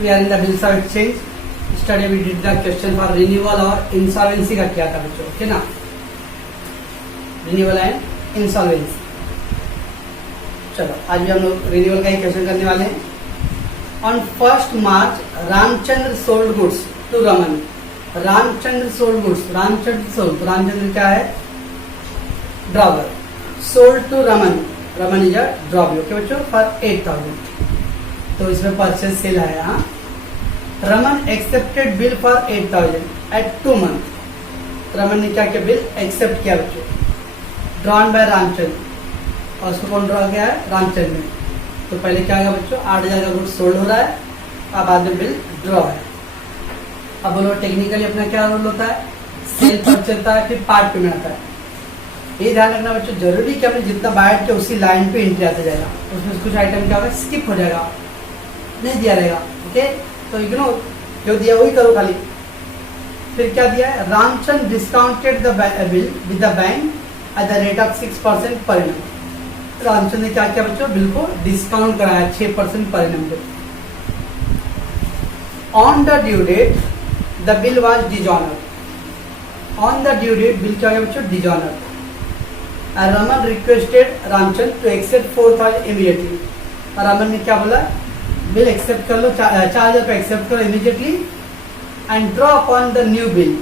We are in the bills of exchange study we did the question for renewal और insolvency का किया था बच्चों, ओके ना, रिन्यूअल एंड इंसॉल्वेंसी। चलो आज भी हम लोग रिन्यूअल का ही क्वेश्चन करने वाले हैं। On 1 March Ramchandra sold goods to Raman. Ramchandra sold goods, Ramchandra sold, तो रामचंद्र क्या है, drawer, sold to Raman, Raman is a drawer, okay बच्चों, फॉर 8,000। तो इसमें परचेज सेल आया। Raman accepted bill for 8,000 at 2 month. Raman ने क्या किया, बिल एक्सेप्ट किया बच्चों, ड्रॉन बाय रामचंद्र, और उसको कौन ड्रॉ किया है, रामचंद्र ने। तो पहले क्या आएगा बच्चों, 8,000 का गुड सोल्ड हो रहा है, अब बाद में बिल ड्रॉ है। अब बोलो टेक्निकली अपना क्या रोल होता है, सेल परचेज होता है, फिर पार्ट पेमेंट आता है। ये ध्यान रखना बच्चों, जरूरी कि हमने जितना बाय किया उसी लाइन पे एंट्री आते जाएगा, उसमें कुछ आइटम क्या होगा, स्किप हो जाएगा, नहीं दिया रहेगा, ओके, तो इग्नोर, जो दिया वही करो खाली। फिर क्या दिया है, Ramchandra discounted the bill with the bank at the rate of 6% पर एनम। रामचंद्र ने क्या किया बच्चों, बिल को डिस्काउंट कराया 6% पर एनम पे। On the due date the bill was dishonour. On the due date bill क्या हो गया बच्चों, dishonour. Raman requested Ramchandra to accept 4,000 immediately. Raman ने क्या बोला, बिल एक्सेप्ट कर लो, 4,000 पे एक्सेप्ट करो immediately and draw upon the new bill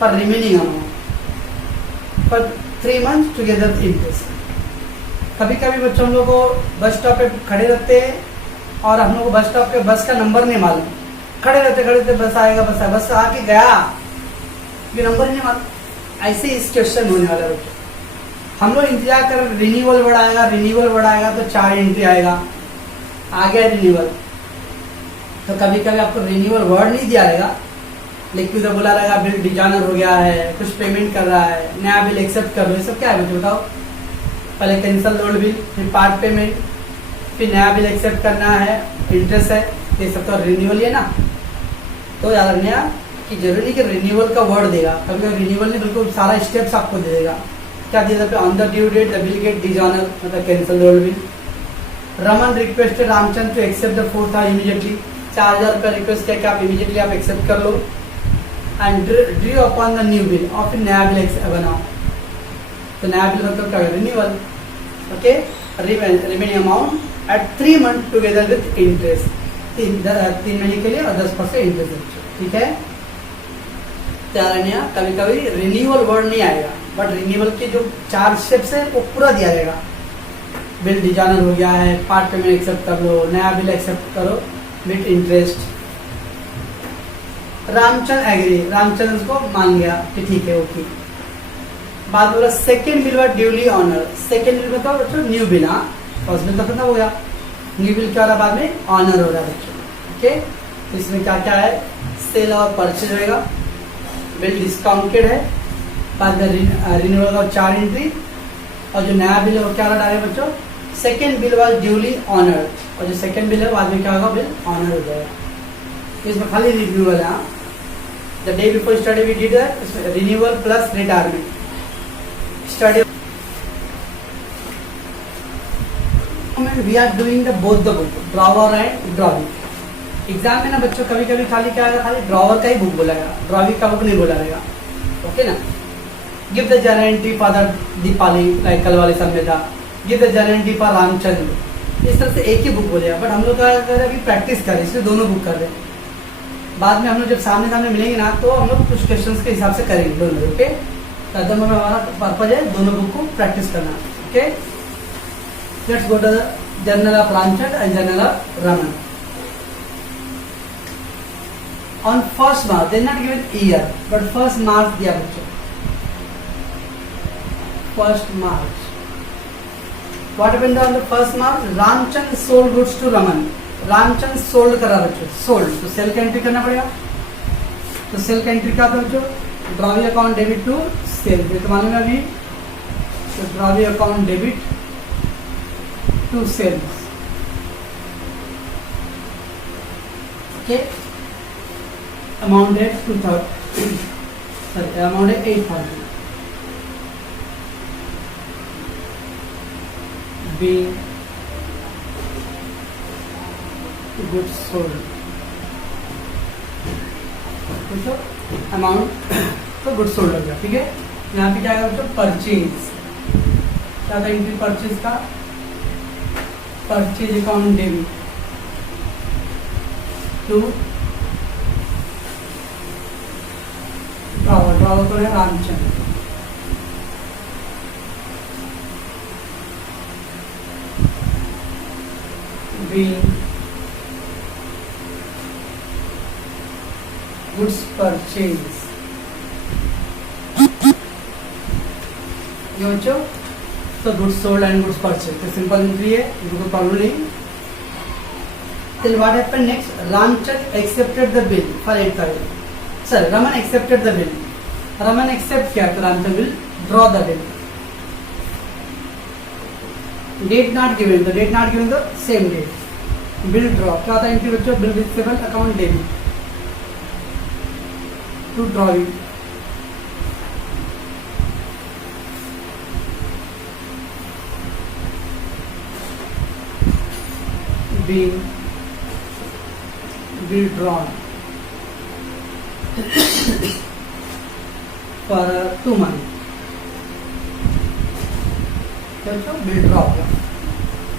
for remaining amount for 3 months together interest. कभी कभी बच्चों हम लोग को बस स्टॉप पे खड़े रहते हैं और हम लोग को बस स्टॉप पे बस का नंबर नहीं मालूम, खड़े रहते बस आएगा, बस आके गया, ये नंबर नहीं मालूम। ऐसे इस क्वेश्चन होने वाला बच्चों, हम लोग इंतजार कर, रिन्यूअल वर्ड आएगा तो 4 एंट्री आएगा, आ गया रिन्यूअल। तो कभी कभी आपको रिन्यूअल वर्ड नहीं दिया रहेगा, लेकिन उधर बोला रहेगा बिल डिजॉनर हो गया है, कुछ पेमेंट कर रहा है, नया बिल एक्सेप्ट कर लो, ये सब क्या है बच्चों बताओ। पहले कैंसल ओल्ड बिल, फिर पार्ट पेमेंट, फिर नया बिल एक्सेप्ट करना है, इंटरेस्ट है, ये सब तो रिन्यूअल है ना। तो याद रखना कि जरूरी कि रिन्यूअल का वर्ड देगा, कभी कभी रिन्यूअल नहीं बिल्कुल सारा स्टेप्स आपको दे देगा। क्या दिया था, on the due date the bill get dishonour, मतलब cancel old bill. Raman requested Ramchandra to accept the 4,000 immediately. 4,000 रुपया रिक्वेस्ट किया कि आप इमीडिएटली आप एक्सेप्ट कर लो and drew upon the new bill, और फिर नया बिल बनाओ। तो नया बिल मतलब क्या, renewal, okay, remaining amount at 3 months together with interest, 3 महीने के लिए और 10% इंटरेस्ट, ठीक है। कभी कभी रिन्यूअल वर्ड नहीं आएगा, बट रिन्यूअल के जो 4 स्टेप्स है वो पूरा दिया जाएगा। बिल डिजॉनर हो गया है, पार्ट पेमेंट एक्सेप्ट कर लो, नया बिल एक्सेप्ट करो with interest. Ramchandra agree, Ramchandra उसको मान गया कि ठीक है, ओके। बाद बोला second bill was duly honour. Second bill मतलब बच्चों न्यू बिल, हाँ, फर्स्ट बिल तो खत्म हो गया, न्यू बिल क्या हो रहा है, बाद में ऑनर हो रहा है बच्चों, ओके। तो इसमें क्या क्या है, सेल और परचेज होगा, बिल डिस्काउंटेड है, बाद में रिन्यूअल का 4 एंट्री, और जो नया बिल है वो क्या डाले बच्चों, second bill was duly honoured, और जो सेकेंड बिल है बाद में क्या होगा, बिल ऑनर हो जाएगा। तो इसमें खाली रिन्यूअल है, the day before study we did इसमें renewal plus retirement study. We are doing the both the book, drawer and drawing. Exam में ना बच्चों कभी कभी खाली क्या आएगा, खाली ड्रॉवर का ही बुक बोला गया, ड्रॉविंग का बुक नहीं बोला रहेगा, ओके ना। Give the journal entry for the Deepali, like कल वाले सब में था, give the journal entry for Ramchandra. इस तरह से एक ही बुक बोलेगा, बट हम लोग क्या कर रहे हैं, अभी प्रैक्टिस कर रहे हैं, इसलिए दोनों बुक कर रहे हैं। बाद में हम लोग जब सामने सामने मिलेंगे ना, तो हम लोग कुछ क्वेश्चंस के हिसाब से करेंगे दोनों, ओके। तो हमारा पर्पज है दोनों बुक को प्रैक्टिस करना, okay. Let's go to the journal of Ramchandra and journal of Raman. On 1 March, they not given year, but 1 March दिया बच्चों, 1 March. What happened on the 1 March? Ramchandra sold goods to Raman. Ramchandra sold करा बच्चों, sold, तो cell का entry करना पड़ेगा। तो cell का एंट्री क्या था बच्चों, drawee account debit to sale, ये तो मालूम है अभी। तो drawee account debit to sales, okay. Amount है 2,000, सॉरी अमाउंट है 8,000। being goods sold, बच्चों अमाउंट तो गुड्स सोल्ड हो गया, ठीक है। यहाँ पे क्या है बच्चों, परचेज, क्या था एंट्री परचेज का, purchase account debit to drawer, drawer तो है रामचंद्र, गुड्स परचेज, ये बच्चों तो goods sold and goods purchase, तो सिंपल एंट्री है, कोई प्रॉब्लम नहीं। Then what happened next? Ramchand accepted the bill for 8,000. Sir, Raman accepted the bill. Raman accept क्या, तो Ramchand will draw the bill. Date not given, तो date not given तो same date. Bill draw, क्या होता है entry बच्चों, bill receivable account debit to drawing. Being withdrawn for 2 months. बच्चों bill draw होगा,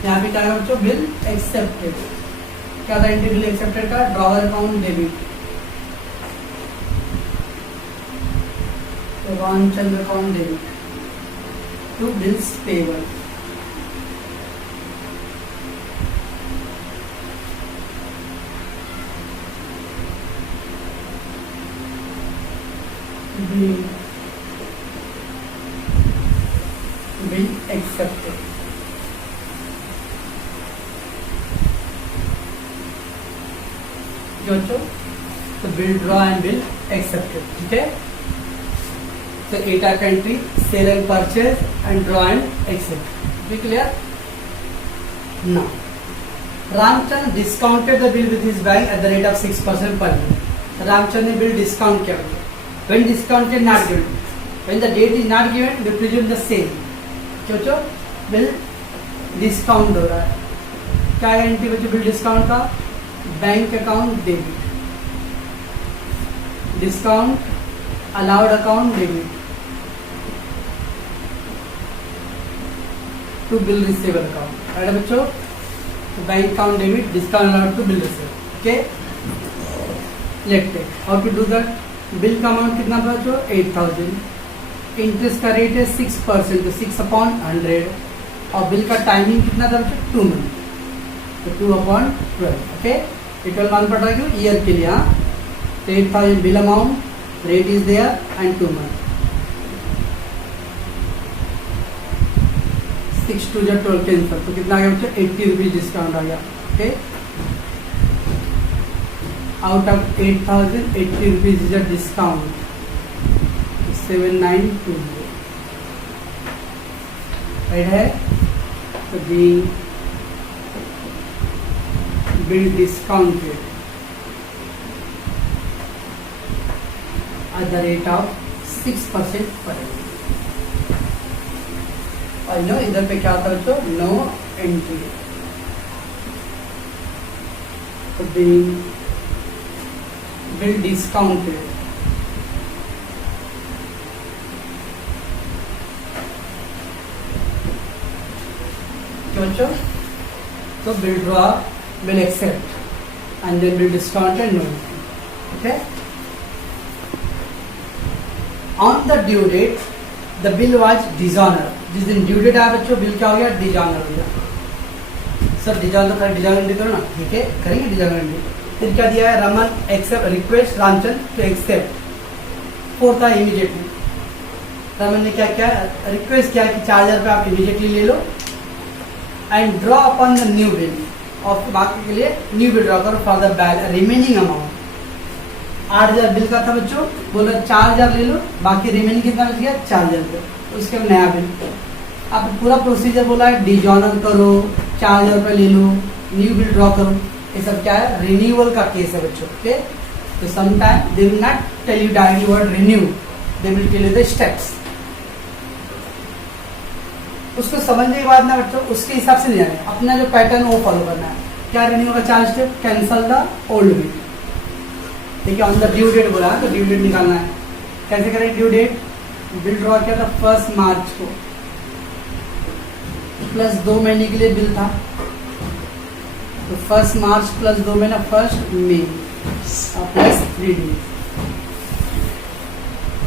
यहाँ पे क्या है बच्चों, बिल एक्सेप्टेड, क्या था एंट्री बिल एक्सेप्टेड का, ड्रॉवर अकाउंट डेबिट, तो Ramchandra account debit to bills payable, bill accepted. तो bill draw and bill accepted, ठीक है। तो 8 entry sale and purchase and draw and accept, be clear. Now Ramchandra discounted the bill with his bank at the rate of 6% per year. Ramchandra ने bill discount किया, when discounted not given, when the date is not given we presume the same, बच्चों bill discount हो रहा है, क्या है entry बच्चों bill discount का, bank account debit, discount allowed account debit to bill receiver account, right बच्चों, bank account debit, discount allowed to bill receiver, okay. Let's take how to do that. Bill का amount कितना बच्चों, 8,000, interest का rate है 6%, तो 6/100, और bill का timing कितना था बच्चों, 2 मंथ, तो 2/12, ओके। 12 मंथ पड़ रहा है क्यों, ईयर के लिए, हाँ। तो 8,000 bill amount, rate is there and 2 month, 6 2 12 cancel, तो कितना आ गया बच्चों, 80 रुपीज डिस्काउंट आ गया, okay. out of 8,000 80 rupees is a discount, 7,920, right है। तो being bill discounted at the rate of 6% per annum, और नो इधर पे क्या था बच्चों, नो एंट्री, तो being bill discounted बच्चों, तो bill draw, bill accept and then bill discounted, no, okay। on the due date the bill was dishonored, जिस दिन ड्यू डेट आया बच्चों बिल क्या हो गया, डिजॉनर हो गया। सर डिजॉनर था, डिजॉनर करो ना, ठीक है करेंगे डिजॉनर। फिर क्या दिया है, Raman accept request Ramchand to accept 4,000 immediately. Raman ने क्या किया, रिक्वेस्ट किया कि 4,000 रुपये आप इमीडिएटली ले लो and draw upon the new bill, और बाकी के लिए न्यू बिल ड्रॉ करो for the remaining amount. 8,000 bill का था बच्चों, बोला 4,000 ले लो, बाकी रिमेनिंग कितना बच गया, 4,000 रुपये, उसके बाद नया बिल। आप पूरा प्रोसीजर बोला है, डिजॉनर करो, 4,000 रुपये ले लो, न्यू बिल ड्रॉ करो, ये सब क्या है, रिन्यूअल का केस है बच्चों, ओके। तो sometime they will not tell you directly word renew, they will tell you the steps. उसको समझने के बाद ना बच्चों उसके हिसाब से नहीं आना, अपना जो पैटर्न वो फॉलो करना है। क्या रिन्यू का 4 step, cancel the old bill, देखिए ऑन द ड्यू डेट बोला, तो ड्यू डेट निकालना है। कैसे करें ड्यू डेट? बिल ड्रॉ किया था 1 मार्च को, प्लस 2 महीने के लिए बिल था, तो 1 मार्च प्लस 2 महीना 1 मई प्लस 3 डेज,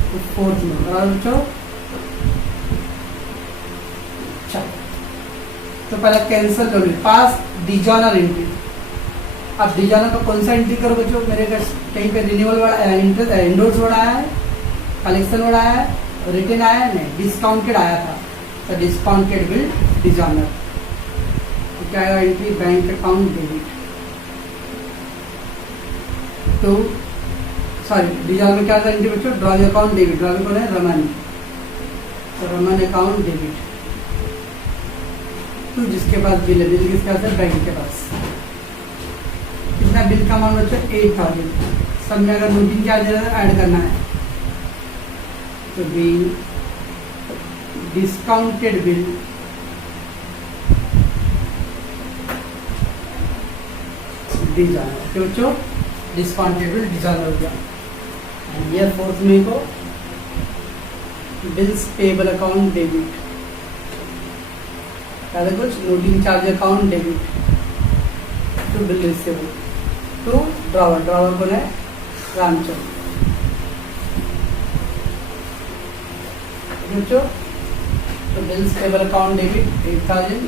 तो 4 में बराबर बच्चों। तो पहले कैंसिल करो पास डिजॉनर एंट्री। अब डिजॉनर का कौन सा एंट्री करो बच्चों? मेरे कहीं पे रिन्यूअल वाला इंटरेस्ट एंडोर्स वर्ड आया है, कलेक्शन वर्ड आया है, रिटर्न आया है, नहीं डिस्काउंटेड आया था, तो डिस्काउंटेड बिल डिजॉनर। तो क्या आएगा entry? Bank account debit to, sorry dishonour में क्या था एंट्री बच्चों? Draw account debit. ड्रॉ कौन है? रमन, तो रमन अकाउंट डेबिट तो जिसके पास बिल है, बिल किसके पास है? बैंक के पास। कितना बिल का अमाउंट बच्चों? 8000। सब में अगर नोटिंग चार्ज ऐड करना है तो बिल डिस्काउंटेड बिल डिजॉनर, क्यों बच्चों? डिस्काउंटेड बिल डिजॉनर हो गया। ये 4 मई को बिल्स पेबल अकाउंट डेबिट, पहले कुछ noting charge account debit to bill receivable to drawer. Drawer कौन है? रामचंद्र। तो bills payable account debit 8000,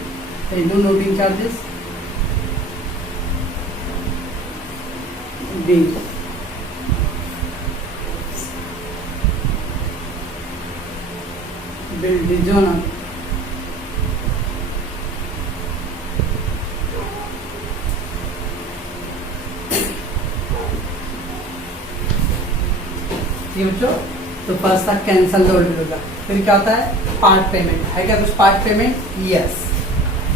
no noting charges bill bill dishonour ये बच्चों। तो फर्स्ट था कैंसल द ओल्ड बिल का। फिर क्या होता है? पार्ट पेमेंट है। क्या कुछ पार्ट पेमेंट? यस।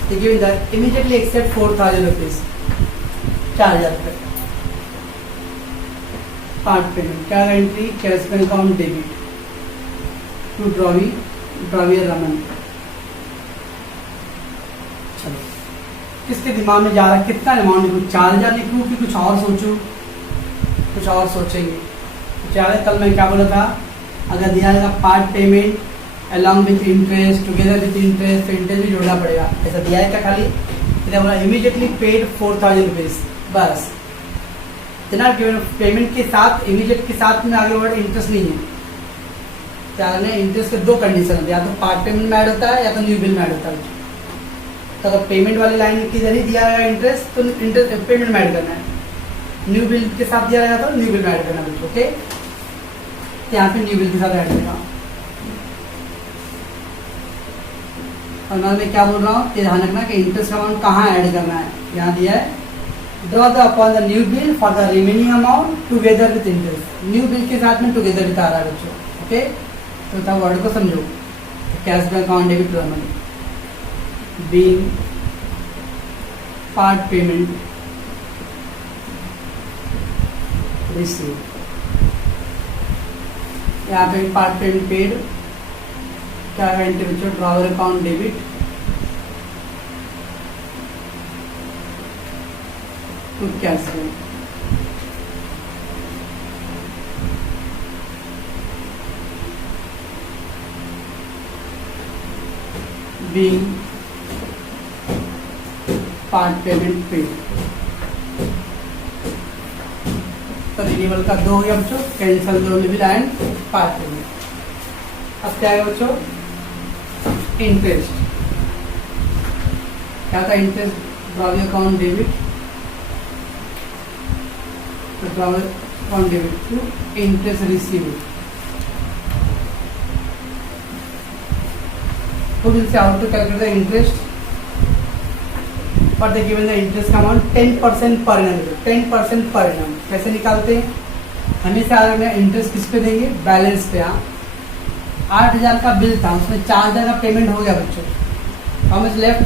देखिए इमीडिएटली एक्सेप्ट 4000 रुपीज, 4000 रुपये पार्ट पेमेंट। क्या entry? Cash bank account debit to drawee Raman. चलो किसके दिमाग में जा रहा है कितना अमाउंट लिखूँ? 4000 लिखूँ कि कुछ और सोचूं? कुछ और सोचेंगे। कल मैं क्या बोला था? अगर दिया जाएगा part payment along with interest, together with interest, तो इंटरेस्ट भी जोड़ना पड़ेगा। ऐसा दिया है क्या? खाली इतना बोला इमीडिएटली पेड 4000 रुपीज, बस इतना। पेमेंट के साथ इमीडिएट के साथ में आगे वर्ड इंटरेस्ट नहीं है। क्या ने इंटरेस्ट के 2 कंडीशन है, या तो पार्ट पेमेंट में ऐड होता है या तो न्यू बिल में ऐड होता है। तो अगर पेमेंट वाली लाइन किधर ही दिया जाएगा इंटरेस्ट, तो इंटरेस्ट पेमेंट में ऐड करना है। न्यू बिल के साथ दिया जाएगा तो न्यू बिल में ऐड करना है। ओके, यहाँ पे न्यू बिल के साथ ऐड करेगा। और मैं क्या बोल रहा हूँ? ध्यान रखना कि इंटरेस्ट अमाउंट कहाँ ऐड करना है। यहाँ दिया है draw the upon the new bill for the remaining amount together with interest. New bill के साथ में टुगेदर विथ आ रहा है बच्चों। ओके, तो था वर्ड को समझो। Cash bank account debit money being part payment receive. यहाँ पे पार्ट पेमेंट पेड क्या है? बच्चों drawer account debit to cash bank. Being part payment paid. तो रिन्यूअल का 2 हो गया बच्चों, cancel the old bill and part payment. अब क्या है बच्चों? इंटरेस्ट। क्या था? इंटरेस्ट ड्रॉवी अकाउंट डेबिट, तो drawee account debit to interest receive. तो दिल से out to calculate the interest for the given the interest का amount 10% per annum. 10% per annum कैसे निकालते हैं? हमेशा में इंटरेस्ट किस पे देंगे? बैलेंस पे। 8000 का बिल था, उसमें 4000 का पेमेंट हो गया बच्चों। How much left?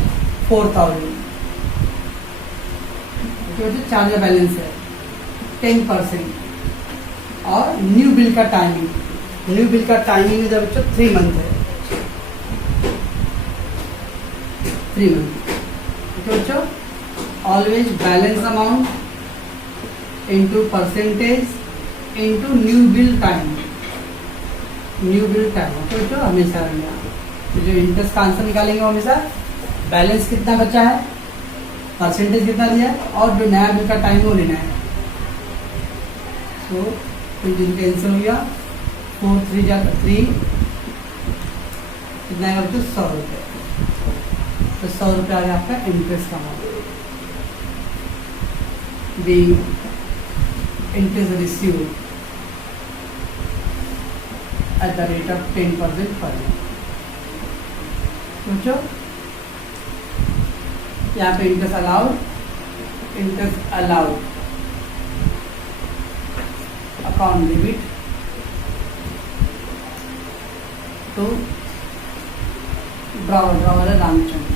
4000। 4000 बैलेंस है। 10% और न्यू बिल का टाइमिंग। न्यू बिल का टाइमिंग जब बच्चों 3 मंथ है। 3 मंथ। तो बच्चों always balance amount into percentage into new bill time, new bill time तो हमेशा रहेगा। तो जो इंटरेस्ट का आंसर निकालेंगे वो हमेशा बैलेंस कितना बचा है, परसेंटेज कितना दिया है, और जो नया बिल का टाइम वो लेना है। तो दिन कैंसिल हो गया, 4 3 3 कितना आएगा बच्चों 100 रुपये। तो 100 रुपये आ गया आपका इंटरेस्ट का amount. being interest received at the rate of 10% per annum। सोचो यहाँ पे interest allowed account debit to drawer है Ramchandra.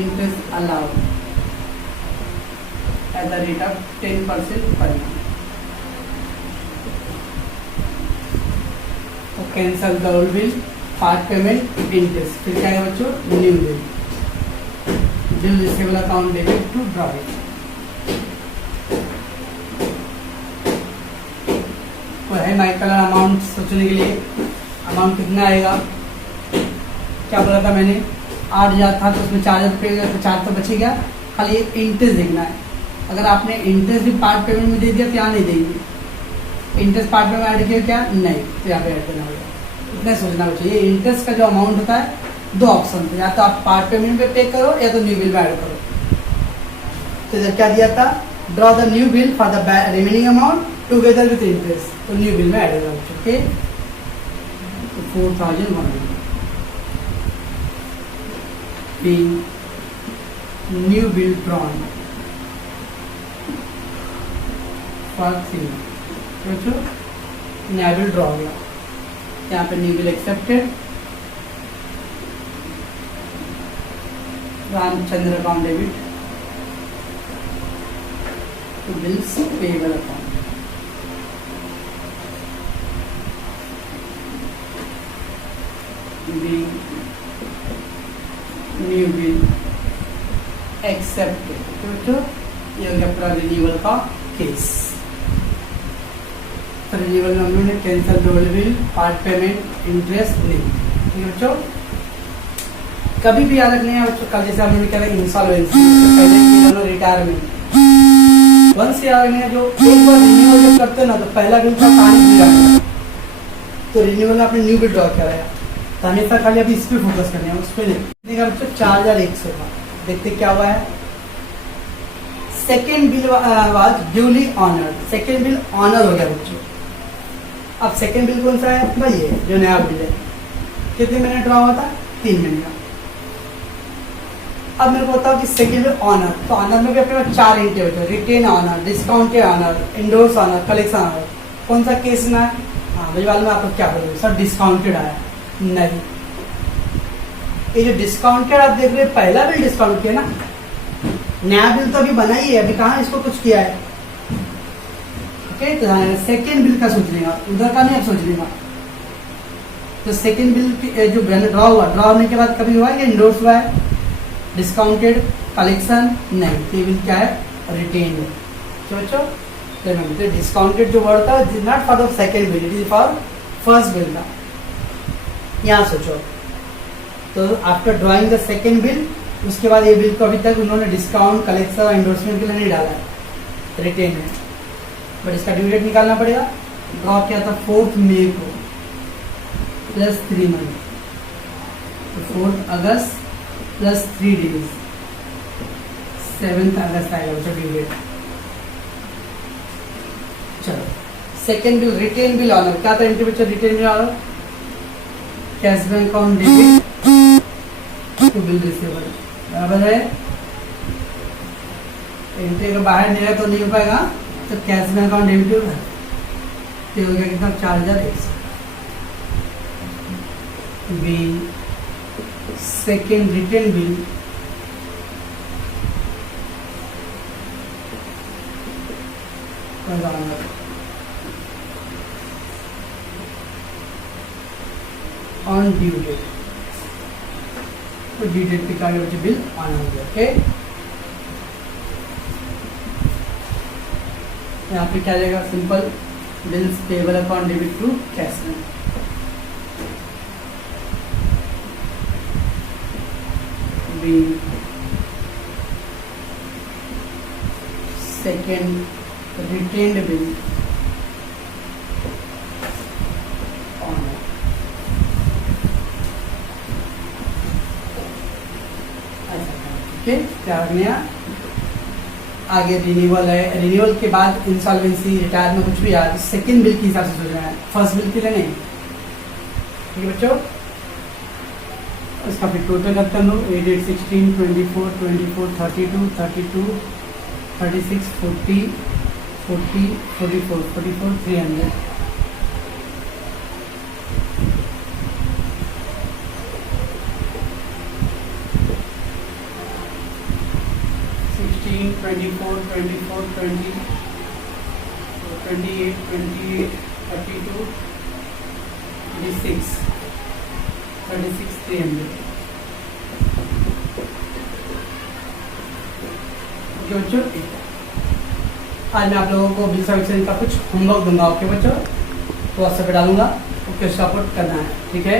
Interest allowed at the rate of 10% per annum। तो cancel the old bill, part payment, interest, फिर क्या है बच्चों new bill, bill receivable account debit to drawing. तो है माइकल अमाउंट सोचने के लिए, अमाउंट कितना आएगा, क्या बोला था मैंने 8,000 था तो उसमें 4,000 रुपये तो 4 तो बच ही गया, खाली इंटरेस्ट देखना है। अगर आपने इंटरेस्ट भी पार्ट पेमेंट में दे दिया तो यहाँ नहीं देंगे, इंटरेस्ट पार्ट में ऐड किया क्या नहीं, तो यहाँ पे ऐड करना होगा। इतना सोचना चाहिए। इंटरेस्ट का जो अमाउंट होता है 2 ऑप्शन थे, या तो आप पार्ट पेमेंट में पे करो या तो न्यू बिल में ऐड करो। तो इधर क्या दिया था, draw the new bill for the remaining amount together with interest, तो न्यू बिल में ऐड होगा। ओके, तो 4,100 being new bill drawn for 3। सोचो नया बिल ड्रॉ गया, यहाँ पे new bill accepted, Ramchandra account debit to bills payable account. New bill accepted, तो ये हो गया पूरा रिन्यूअल का केस। तो रिन्यूअल में हम लोगों ने cancel the old bill, part payment, interest नहीं। ठीक है बच्चों, कभी भी याद रखना है बच्चों, कल जैसे हमने कह रहे इंसॉल्वेंसी, पहले रिटायरमेंट, वंस याद रखना है जो एक बार रिन्यूअल जब करते ना तो पहला बिल का कहानी भूल जाता है। तो रिन्यूअल में आपने न्यू बिल ड्रॉ कराया, तो हमेशा खाली अभी इस पर फोकस करने है, उस पर नहीं। बच्चों 4,100 का देखते क्या हुआ है, second bill was duly honoured, second bill honour हो गया बच्चों। अब सेकेंड बिल कौन सा है भाई, ये जो नया बिल है, कितने महीने ड्रॉ हुआ था 3 महीने का। अब मेरे को बताओ कि सेकेंड बिल ऑनर, तो ऑनर में भी अपने पास 4 एंट्री बचे, retain honour, discounted honour, endorse honour, collection honour. कौन सा केस ना है, हाँ भाई वाले में आपको क्या बोलोगे सर डिस्काउंटेड आया नहीं। ये जो डिस्काउंटेड आप देख रहे हैं पहला बिल डिस्काउंट किया ना, नया बिल तो अभी बना ही है, अभी कहाँ इसको कुछ किया है। ओके, तो सेकेंड बिल का सोच लेगा, उधर का नहीं आप सोच लेगा। तो सेकेंड बिल जो ड्रॉ हुआ, ड्रॉ होने के बाद कभी हुआ है कि इंडोर्स हुआ है, डिस्काउंटेड, कलेक्शन नहीं, तो बिल क्या है रिटेन। सोचो डिस्काउंटेड जो वर्ड था it is not for the second bill, it is for first bill का। यहाँ सोचो, तो after drawing the second bill, उसके बाद ये बिल को अभी तक उन्होंने डिस्काउंट, कलेक्शन और एंडोर्समेंट के लिए नहीं डाला है, रिटेन है। बट इसका ड्यू डेट निकालना पड़ेगा। ड्रॉ किया था 4 मई को प्लस 3 मंथ, तो 4 अगस्त प्लस 3 डेज, 7 अगस्त आएगा बच्चों ड्यू डेट। चलो second bill, retain bill honour क्या था एंट्री बच्चों, retain bill honour cash bank account debit to bill receivable, बराबर है। एंट्री का बाहर नहीं है तो नहीं हो पाएगा, तो कैश बैंक अकाउंट डेबिट होगा, तो हो गया कितना 4,100। Bill second retain bill on due date तो ड्यू डेट पे क्या हो गया बच्चों, बिल ऑन हो गया। ओके, यहाँ पे क्या जाएगा, simple bills payable account debit to cash में। Second retained bill on. Okay, क्या हो गया, आगे रिन्यूअल है, रिन्यूअल के बाद इंसॉल्वेंसी, रिटायरमेंट, कुछ भी यार सेकंड बिल के हिसाब से सोचना है, फर्स्ट बिल के लिए नहीं। ठीक है बच्चों, इसका फिर टोटल करते हैं हम लोग 8, 8, 16, 24, 24, 32, 32, 36, 40, 40, 44, 44, 300। $16, 24, 24, 20, 28, 28, 32, 36, 36, 300। ओके बच्चों, आज मैं आप लोगों को बिल सर्विसिंग का कुछ होमवर्क दूंगा। ओके बच्चों, तो व्हाट्सएप पे डालूंगा, उसके सपोर्ट करना है। ठीक है।